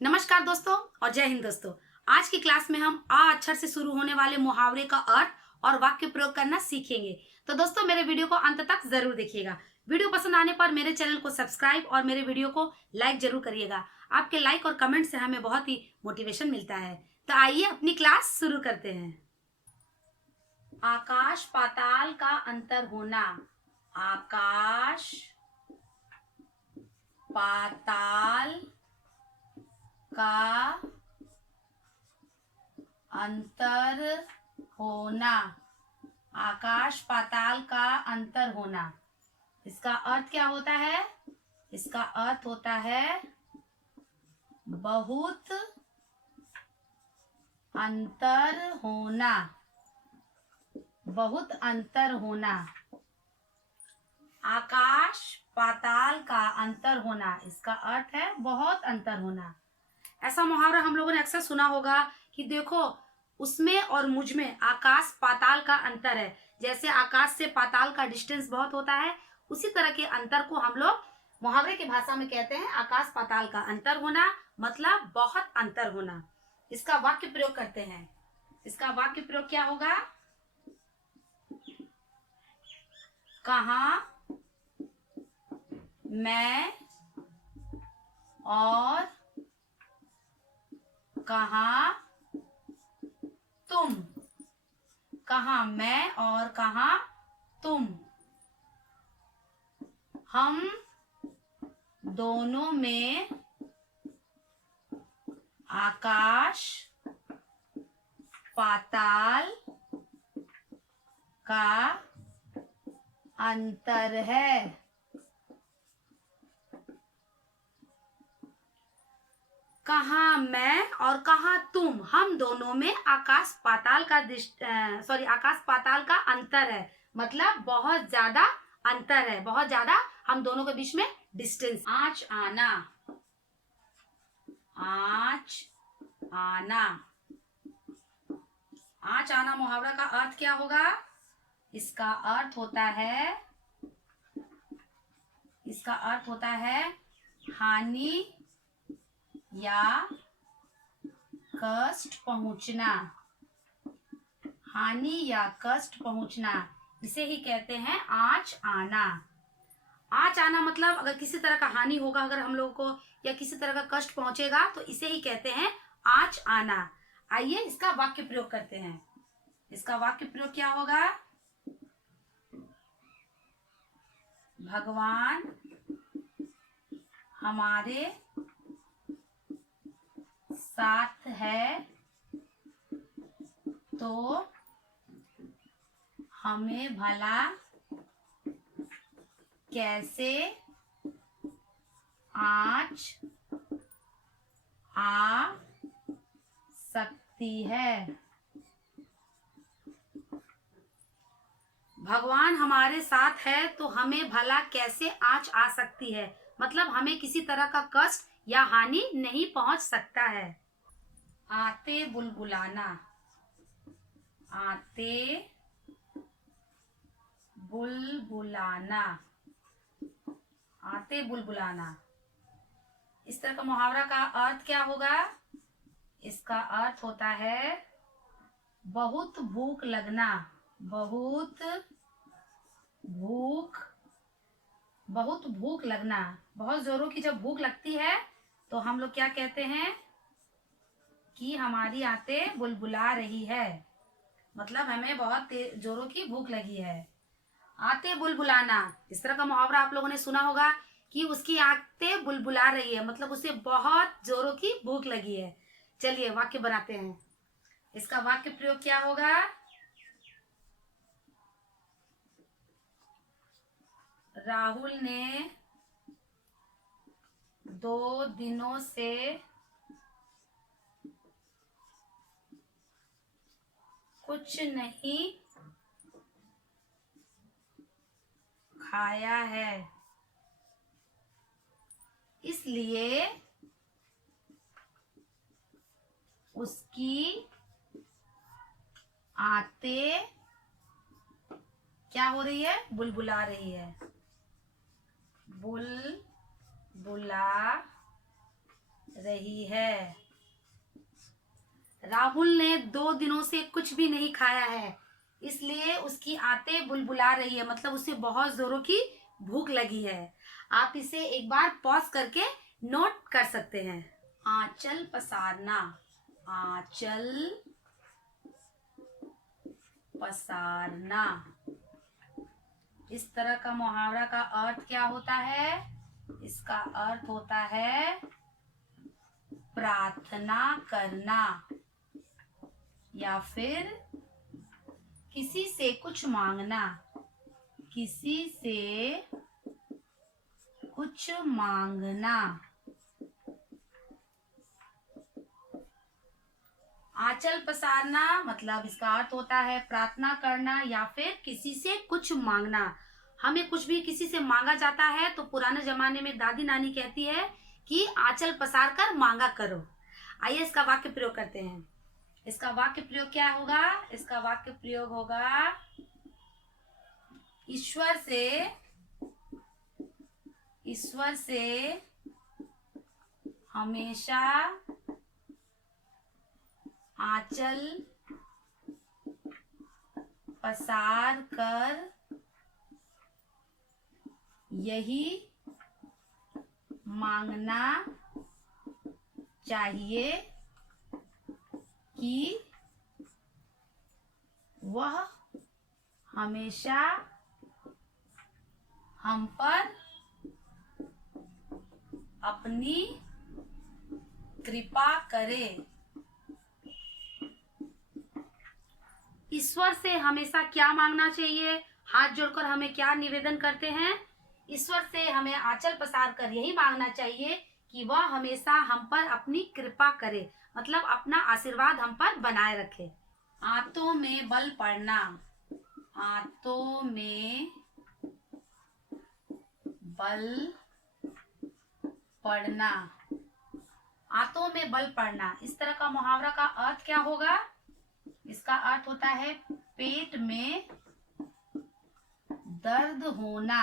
नमस्कार दोस्तों और जय हिंद दोस्तों। आज की क्लास में हम आ अक्षर से शुरू होने वाले मुहावरे का अर्थ और वाक्य प्रयोग करना सीखेंगे। तो दोस्तों मेरे वीडियो को अंत तक जरूर देखिएगा। वीडियो पसंद आने पर मेरे चैनल को सब्सक्राइब और मेरे वीडियो को लाइक जरूर करिएगा। आपके लाइक और कमेंट से हमें बहुत ही मोटिवेशन मिलता है। तो आइए अपनी क्लास शुरू करते हैं। आकाश पाताल का अंतर होना। आकाश पाताल का अंतर होना। आकाश पाताल का अंतर होना, इसका अर्थ क्या होता है? इसका अर्थ होता है बहुत अंतर होना। बहुत अंतर होना। आकाश पाताल का अंतर होना, इसका अर्थ है बहुत अंतर होना। ऐसा मुहावरा हम लोगों ने अक्सर सुना होगा कि देखो उसमें और मुझ में आकाश पाताल का अंतर है। जैसे आकाश से पाताल का डिस्टेंस बहुत होता है, उसी तरह के अंतर को हम लोग मुहावरे की भाषा में कहते हैं आकाश पाताल का अंतर होना, मतलब बहुत अंतर होना। इसका वाक्य प्रयोग करते हैं। इसका वाक्य प्रयोग क्या होगा? कहाँ मैं और कहाँ तुम। कहाँ मैं और कहाँ तुम। हम दोनों में आकाश पाताल का अंतर है। कहाँ मैं और कहाँ तुम, हम दोनों में आकाश पाताल का आकाश पाताल का अंतर है, मतलब बहुत ज्यादा अंतर है, बहुत ज्यादा हम दोनों के बीच में डिस्टेंस। आँच आना। आँच आना। आँच आना मुहावरा का अर्थ क्या होगा? इसका अर्थ होता है हानि या कष्ट पहुंचना। हानि या कष्ट पहुंचना, इसे ही कहते हैं आँच आना। आँच आना मतलब अगर किसी तरह का हानि होगा अगर हम लोगों को, या किसी तरह का कष्ट पहुंचेगा, तो इसे ही कहते हैं आँच आना। आइए इसका वाक्य प्रयोग करते हैं। इसका वाक्य प्रयोग क्या होगा? भगवान हमारे साथ है तो हमें भला कैसे आँच आ सकती है। भगवान हमारे साथ है तो हमें भला कैसे आँच आ सकती है, मतलब हमें किसी तरह का कष्ट या हानि नहीं पहुंच सकता है। आते बुलबुलाना। आते बुलबुलाना। आते बुलबुलाना, इस तरह का मुहावरा का अर्थ क्या होगा? इसका अर्थ होता है बहुत भूख लगना। बहुत भूख लगना। बहुत जोरों की जब भूख लगती है तो हम लोग क्या कहते हैं कि हमारी आंतें बुलबुला रही है, मतलब हमें बहुत जोरों की भूख लगी है। आंतें बुलबुलाना, इस तरह का मुहावरा आप लोगों ने सुना होगा कि उसकी आंतें बुलबुला रही है, मतलब उसे बहुत जोरों की भूख लगी है। चलिए वाक्य बनाते हैं। इसका वाक्य प्रयोग क्या होगा? राहुल ने 2 दिनों से कुछ नहीं खाया है, इसलिए उसकी आंतें क्या हो रही है? बुलबुला रही है। बुलबुला रही है। राहुल ने 2 दिनों से कुछ भी नहीं खाया है, इसलिए उसकी आंतें बुलबुला रही है, मतलब उसे बहुत जोरों की भूख लगी है। आप इसे एक बार पॉज करके नोट कर सकते हैं। आंचल पसारना, आंचल पसारना, इस तरह का मुहावरा का अर्थ क्या होता है? इसका अर्थ होता है प्रार्थना करना या फिर किसी से कुछ मांगना, किसी से कुछ मांगना। आंचल पसारना मतलब इसका अर्थ होता है प्रार्थना करना या फिर किसी से कुछ मांगना। हमें कुछ भी किसी से मांगा जाता है तो पुराने जमाने में दादी नानी कहती है कि आंचल पसार कर मांगा करो। आइए इसका वाक्य प्रयोग करते हैं। इसका वाक्य प्रयोग क्या होगा? इसका वाक्य प्रयोग होगा ईश्वर से हमेशा आंचल पसार कर यही मांगना चाहिए कि वह हमेशा हम पर अपनी कृपा करे। ईश्वर से हमेशा क्या मांगना चाहिए? हाथ जोड़कर हमें क्या निवेदन करते हैं? ईश्वर से हमें आंचल पसार कर यही मांगना चाहिए कि वह हमेशा हम पर अपनी कृपा करे, मतलब अपना आशीर्वाद हम पर बनाए रखे। आंतों में बल पड़ना, आंतों में बल पड़ना, आंतों में बल पड़ना, इस तरह का मुहावरा का अर्थ क्या होगा? इसका अर्थ होता है पेट में दर्द होना।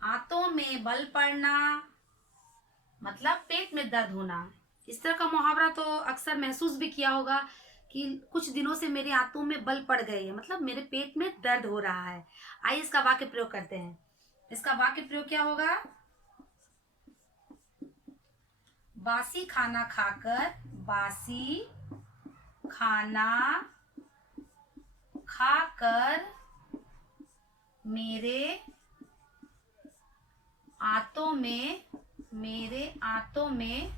आंतों में बल पड़ना मतलब पेट में दर्द होना। इस तरह का मुहावरा तो अक्सर महसूस भी किया होगा कि कुछ दिनों से मेरे आंतों में बल पड़ गए है, मतलब मेरे पेट में दर्द हो रहा है। आइए इसका वाक्य प्रयोग करते हैं। इसका वाक्य प्रयोग क्या होगा? बासी खाना खाकर, बासी खाना खाकर मेरे आंतों में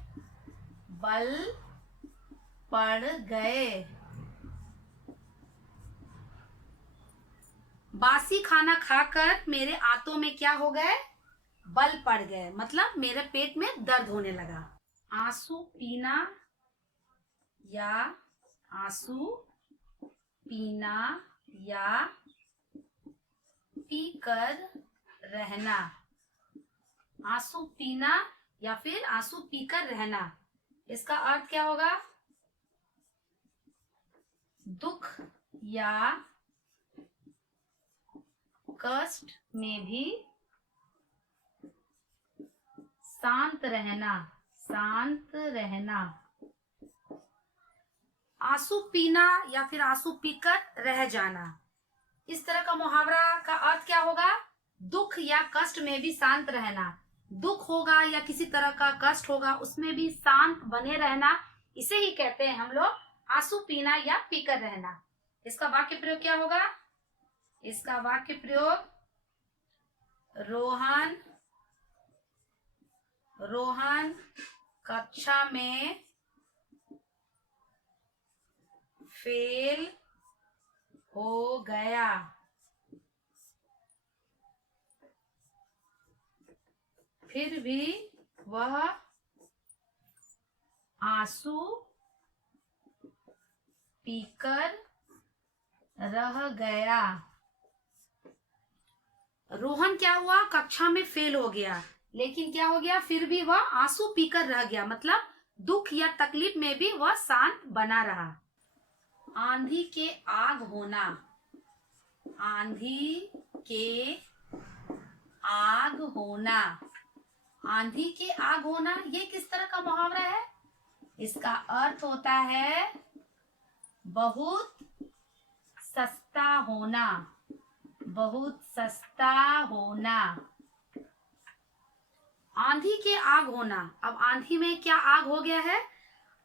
बल पड़ गए। बासी खाना खाकर मेरे आंतों में क्या हो गए? बल पड़ गए, मतलब मेरे पेट में दर्द होने लगा। आंसू पीना या आंसू पीना या पीकर रहना, आंसू पीना या फिर आंसू पीकर रहना, इसका अर्थ क्या होगा? दुख या कष्ट में भी शांत रहना, शांत रहना। आंसू पीना या फिर आंसू पीकर रह जाना, इस तरह का मुहावरा का अर्थ क्या होगा? दुख या कष्ट में भी शांत रहना। दुख होगा या किसी तरह का कष्ट होगा उसमें भी शांत बने रहना, इसे ही कहते हैं हम लोग आंसू पीना या पीकर रहना। इसका वाक्य प्रयोग क्या होगा? इसका वाक्य प्रयोग रोहन कक्षा में फेल हो गया। फिर भी वह आंसू पीकर रह गया। रोहन क्या हुआ? कक्षा में फेल हो गया, लेकिन क्या हो गया? फिर भी वह आंसू पीकर रह गया, मतलब दुख या तकलीफ में भी वह शांत बना रहा। आंधी के आग होना, आंधी के आग होना, आंधी के आग होना, ये किस तरह का मुहावरा है? इसका अर्थ होता है बहुत सस्ता होना, बहुत सस्ता होना। आंधी के आग होना, अब आंधी में क्या आग हो गया है?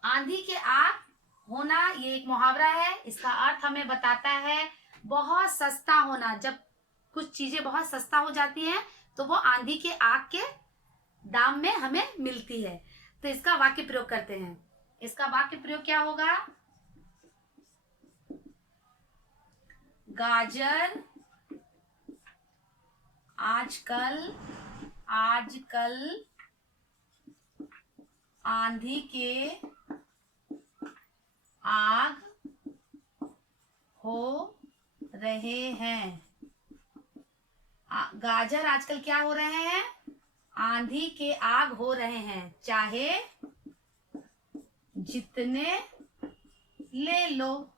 आंधी के आग होना ये एक मुहावरा है। इसका अर्थ हमें बताता है बहुत सस्ता होना। जब कुछ चीजें बहुत सस्ता हो जाती हैं तो वो आंधी के आग के दाम में हमें मिलती है। तो इसका वाक्य प्रयोग करते हैं। इसका वाक्य प्रयोग क्या होगा? गाजर आजकल आंधी के आग हो रहे हैं। गाजर आजकल क्या हो रहे हैं? आंधी के आग हो रहे हैं। चाहे जितने ले लो।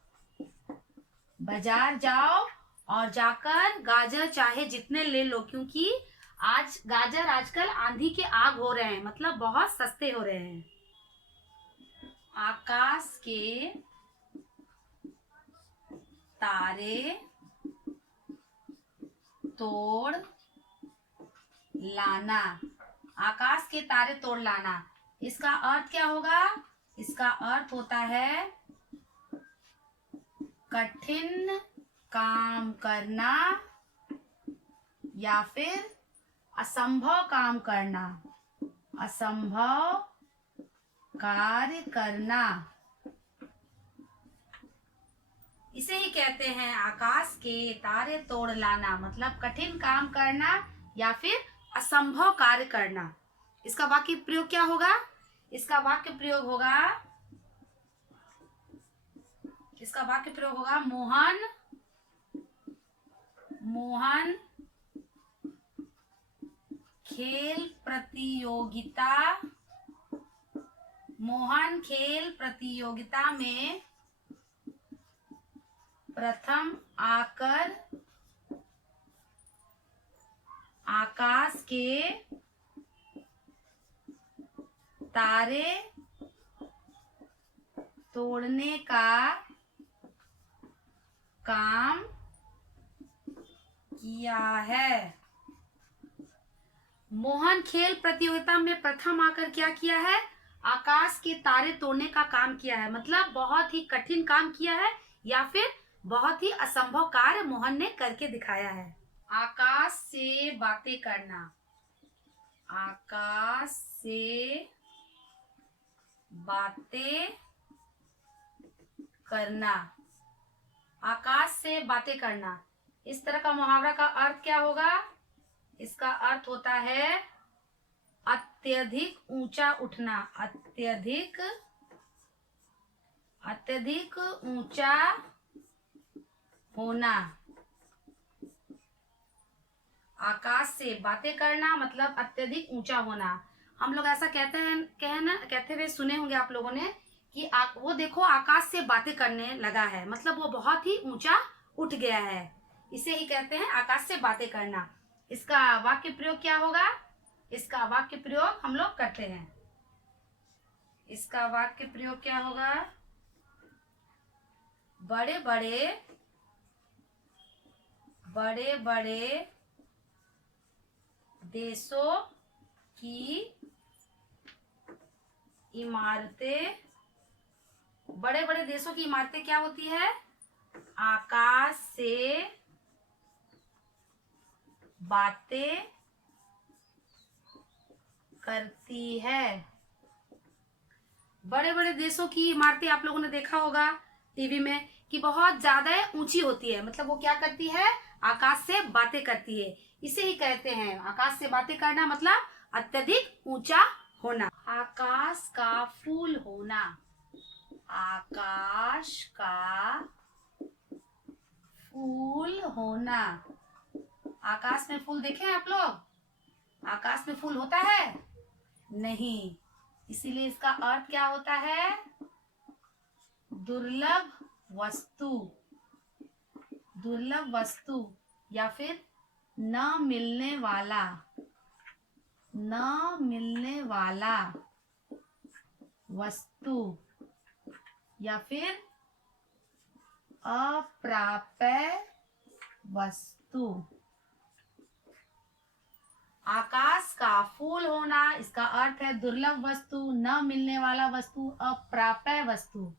बाजार जाओ और जाकर गाजर चाहे जितने ले लो, क्योंकि आज गाजर आजकल आंधी के आग हो रहे हैं, मतलब बहुत सस्ते हो रहे हैं। आकाश के तारे तोड़ लाना। आकाश के तारे तोड़ लाना, इसका अर्थ क्या होगा? इसका अर्थ होता है कठिन काम करना या फिर असंभव काम करना, असंभव कार्य करना। इसे ही कहते हैं आकाश के तारे तोड़ लाना, मतलब कठिन काम करना या फिर असंभव कार्य करना। इसका वाक्य प्रयोग क्या होगा? इसका वाक्य प्रयोग होगा मोहन खेल प्रतियोगिता में प्रथम आकर आकाश के तारे तोड़ने का काम किया है। मोहन खेल प्रतियोगिता में प्रथम आकर क्या किया है? आकाश के तारे तोड़ने का काम किया है, मतलब बहुत ही कठिन काम किया है या फिर बहुत ही असंभव कार्य मोहन ने करके दिखाया है। आकाश से बातें करना। आकाश से बातें करना। आकाश से बातें करना, इस तरह का मुहावरा का अर्थ क्या होगा? इसका अर्थ होता है अत्यधिक ऊंचा उठना, अत्यधिक ऊंचा होना। आकाश से बातें करना मतलब अत्यधिक ऊंचा होना। हम लोग ऐसा कहते हुए सुने होंगे आप लोगों ने कि वो देखो आकाश से बातें करने लगा है, मतलब वो बहुत ही ऊंचा उठ गया है। इसे ही कहते हैं आकाश से बातें करना। इसका वाक्य प्रयोग क्या होगा? इसका वाक्य प्रयोग हम लोग करते हैं। इसका वाक्य प्रयोग क्या होगा? बड़े बड़े देशों की इमारतें, बड़े बड़े देशों की इमारतें क्या होती है? आकाश से बातें करती है। बड़े बड़े देशों की इमारतें आप लोगों ने देखा होगा टीवी में कि बहुत ज्यादा ऊंची होती है, मतलब वो क्या करती है? आकाश से बातें करती है। इसे ही कहते हैं आकाश से बातें करना, मतलब अत्यधिक ऊंचा होना। आकाश का फूल होना। आकाश का फूल होना। आकाश में फूल देखे हैं आप लोग? आकाश में फूल होता है? नहीं, इसीलिए इसका अर्थ क्या होता है? दुर्लभ वस्तु या फिर न मिलने वाला। न मिलने वाला वस्तु या फिर अप्राप्य वस्तु। आकाश का फूल होना, इसका अर्थ है दुर्लभ वस्तु, न मिलने वाला वस्तु, अप्राप्य वस्तु।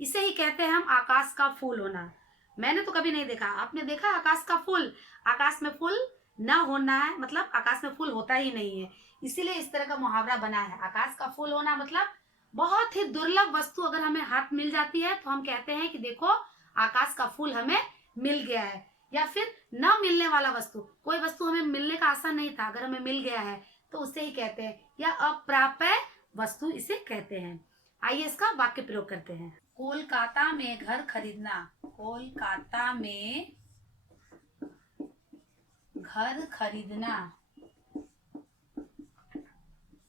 इसे ही कहते हैं हम आकाश का फूल होना। मैंने तो कभी नहीं देखा, आपने देखा आकाश का फूल? आकाश में फूल न होना है मतलब आकाश में फूल होता ही नहीं है, इसीलिए इस तरह का मुहावरा बना है। आकाश का फूल होना मतलब बहुत ही दुर्लभ वस्तु अगर हमें हाथ मिल जाती है तो हम कहते हैं कि देखो आकाश का फूल हमें मिल गया है। या फिर न मिलने वाला वस्तु, कोई वस्तु हमें मिलने का आशा नहीं था, अगर हमें मिल गया है तो उसे ही कहते हैं, या अप्राप्य वस्तु इसे कहते हैं। आइए इसका वाक्य प्रयोग करते हैं। कोलकाता में घर खरीदना। कोलकाता में घर खरीदना।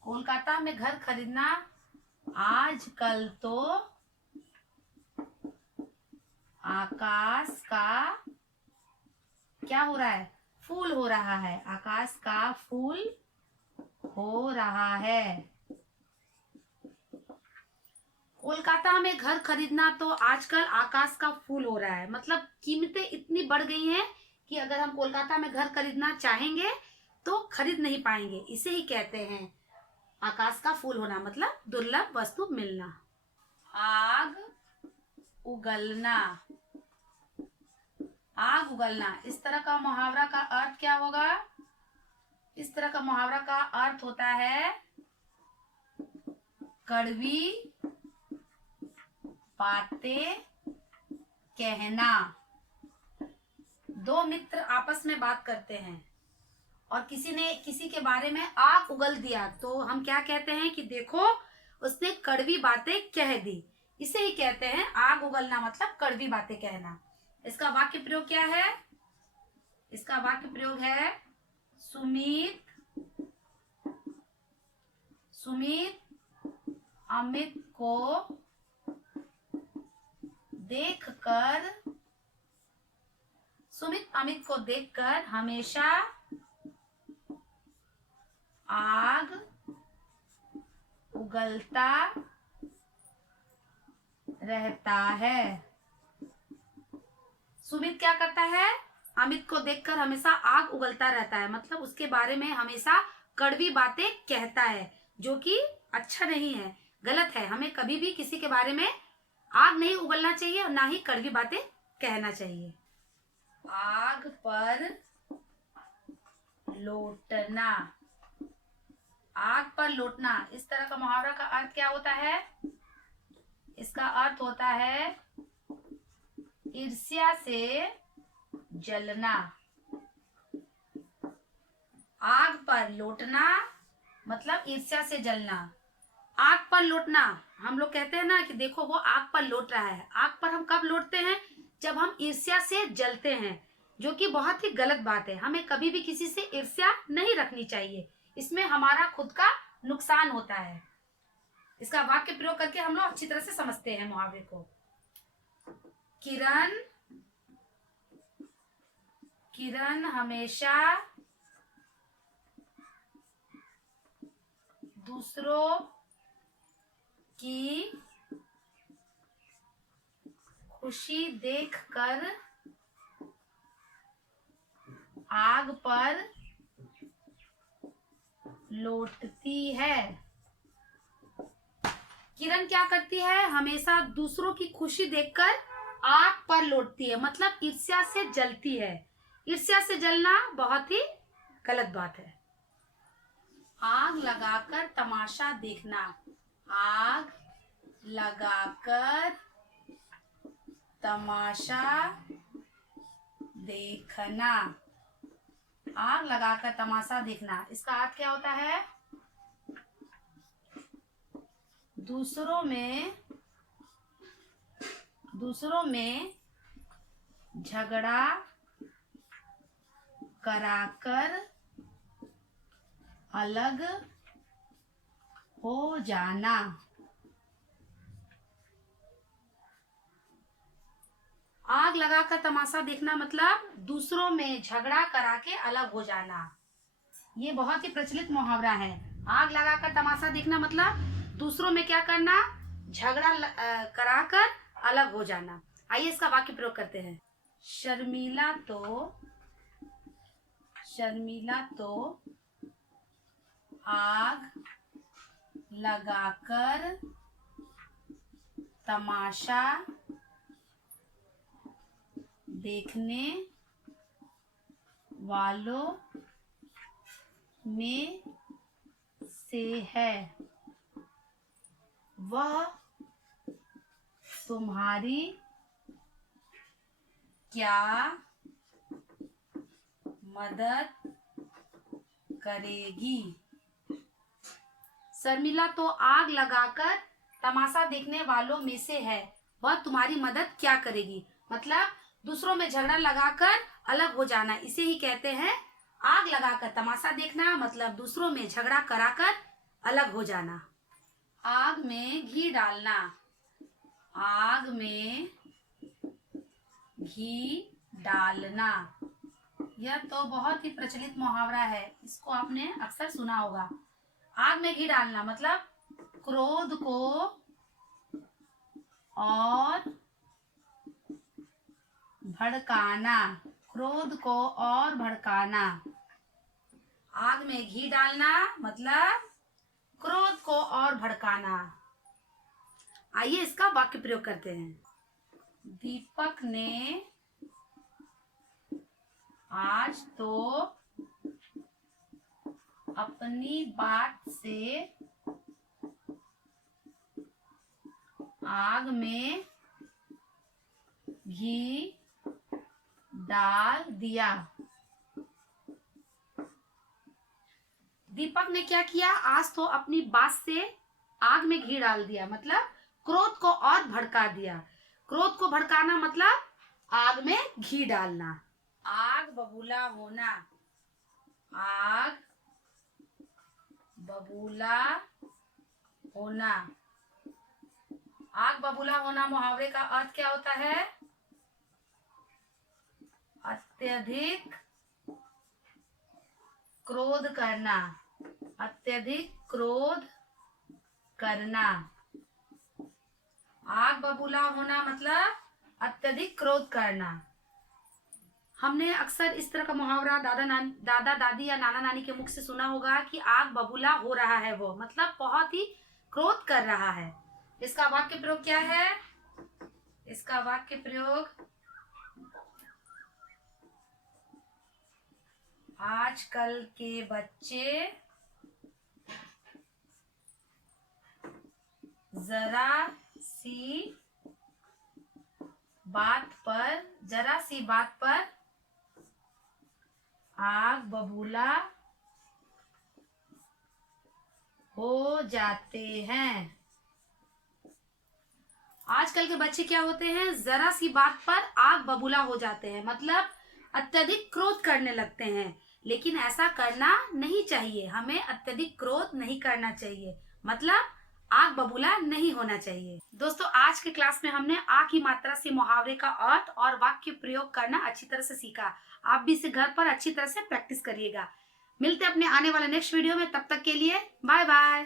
कोलकाता में घर खरीदना आजकल तो आकाश का क्या हो रहा है? फूल हो रहा है। आकाश का फूल हो रहा है। कोलकाता में घर खरीदना तो आजकल आकाश का फूल हो रहा है, मतलब कीमतें इतनी बढ़ गई हैं कि अगर हम कोलकाता में घर खरीदना चाहेंगे तो खरीद नहीं पाएंगे। इसे ही कहते हैं आकाश का फूल होना, मतलब दुर्लभ वस्तु मिलना। आग उगलना। आग उगलना, इस तरह का मुहावरा का अर्थ क्या होगा? इस तरह का मुहावरा का अर्थ होता है कड़वी बातें कहना। दो मित्र आपस में बात करते हैं और किसी ने किसी के बारे में आग उगल दिया तो हम क्या कहते हैं कि देखो उसने कड़वी बातें कह दी। इसे ही कहते हैं आग उगलना, मतलब कड़वी बातें कहना। इसका वाक्य प्रयोग क्या है? इसका वाक्य प्रयोग है सुमित अमित को देखकर हमेशा आग उगलता रहता है। सुमित क्या करता है? अमित को देखकर हमेशा आग उगलता रहता है, मतलब उसके बारे में हमेशा कड़वी बातें कहता है, जो कि अच्छा नहीं है, गलत है। हमें कभी भी किसी के बारे में आग नहीं उगलना चाहिए और ना ही कड़वी बातें कहना चाहिए। आग पर लोटना। आग पर लोटना, इस तरह का मुहावरा का अर्थ क्या होता है? इसका अर्थ होता है ईर्ष्या से जलना। आग पर लोटना मतलब ईर्ष्या से जलना। आग पर लोटना, हम लोग कहते हैं ना कि देखो वो आग पर लोट रहा है। आग पर हम कब लोटते हैं? जब हम ईर्ष्या से जलते हैं, जो कि बहुत ही गलत बात है। हमें कभी भी किसी से ईर्ष्या नहीं रखनी चाहिए, इसमें हमारा खुद का नुकसान होता है। इसका वाक्य प्रयोग करके हम लोग अच्छी तरह से समझते हैं मुहावरे को। किरण हमेशा दूसरों की खुशी देखकर आग पर लोटती है। किरण क्या करती है? हमेशा दूसरों की खुशी देखकर आग पर लोटती है, मतलब ईर्ष्या से जलती है। ईर्ष्या से जलना बहुत ही गलत बात है। आग लगाकर तमाशा देखना। आग लगाकर तमाशा देखना। आग लगाकर तमाशा देखना, इसका अर्थ क्या होता है? दूसरों में झगड़ा कराकर अलग हो जाना। आग लगाकर तमाशा देखना मतलब दूसरों में झगड़ा करा के अलग हो जाना। ये बहुत ही प्रचलित मुहावरा है। आग लगाकर तमाशा देखना मतलब दूसरों में क्या करना, झगड़ा कराकर अलग हो जाना। आइए इसका वाक्य प्रयोग करते हैं। शर्मिला तो आग लगाकर तमाशा देखने वालों में से है, वह तुम्हारी क्या मदद करेगी। शर्मिला तो आग लगाकर तमाशा देखने वालों में से है, वह तुम्हारी मदद क्या करेगी। मतलब दूसरों में झगड़ा लगाकर अलग हो जाना, इसे ही कहते हैं आग लगाकर तमाशा देखना, मतलब दूसरों में झगड़ा कराकर अलग हो जाना। आग में घी डालना। आग में घी डालना, यह तो बहुत ही प्रचलित मुहावरा है, इसको आपने अक्सर सुना होगा। आग में घी डालना मतलब क्रोध को और भड़काना। क्रोध को और भड़काना। आग में घी डालना मतलब क्रोध को और भड़काना। आइए इसका वाक्य प्रयोग करते हैं। दीपक ने आज तो अपनी बात से आग में घी डाल दिया। दीपक ने क्या किया, आज तो अपनी बात से आग में घी डाल दिया, मतलब क्रोध को और भड़का दिया। क्रोध को भड़काना मतलब आग में घी डालना। आग बबूला होना। आग बबूला होना। आग बबूला होना मुहावरे का अर्थ क्या होता है? अत्यधिक क्रोध करना। अत्यधिक क्रोध करना। आग बबूला होना मतलब अत्यधिक क्रोध करना। हमने अक्सर इस तरह का मुहावरा दादा दादी या नाना नानी के मुख से सुना होगा कि आग बबूला हो रहा है, वो मतलब बहुत ही क्रोध कर रहा है। इसका वाक्य प्रयोग क्या है? इसका वाक्य प्रयोग आजकल के बच्चे जरा सी बात पर आग बबूला हो जाते हैं। आजकल के बच्चे क्या होते हैं? जरा सी बात पर आग बबूला हो जाते हैं, मतलब अत्यधिक क्रोध करने लगते हैं। लेकिन ऐसा करना नहीं चाहिए, हमें अत्यधिक क्रोध नहीं करना चाहिए, मतलब आग बबूला नहीं होना चाहिए। दोस्तों आज के क्लास में हमने आ की मात्रा से मुहावरे का अर्थ और वाक्य प्रयोग करना अच्छी तरह से सीखा। आप भी इसे घर पर अच्छी तरह से प्रैक्टिस करिएगा। मिलते हैं अपने आने वाले नेक्स्ट वीडियो में, तब तक के लिए बाय बाय।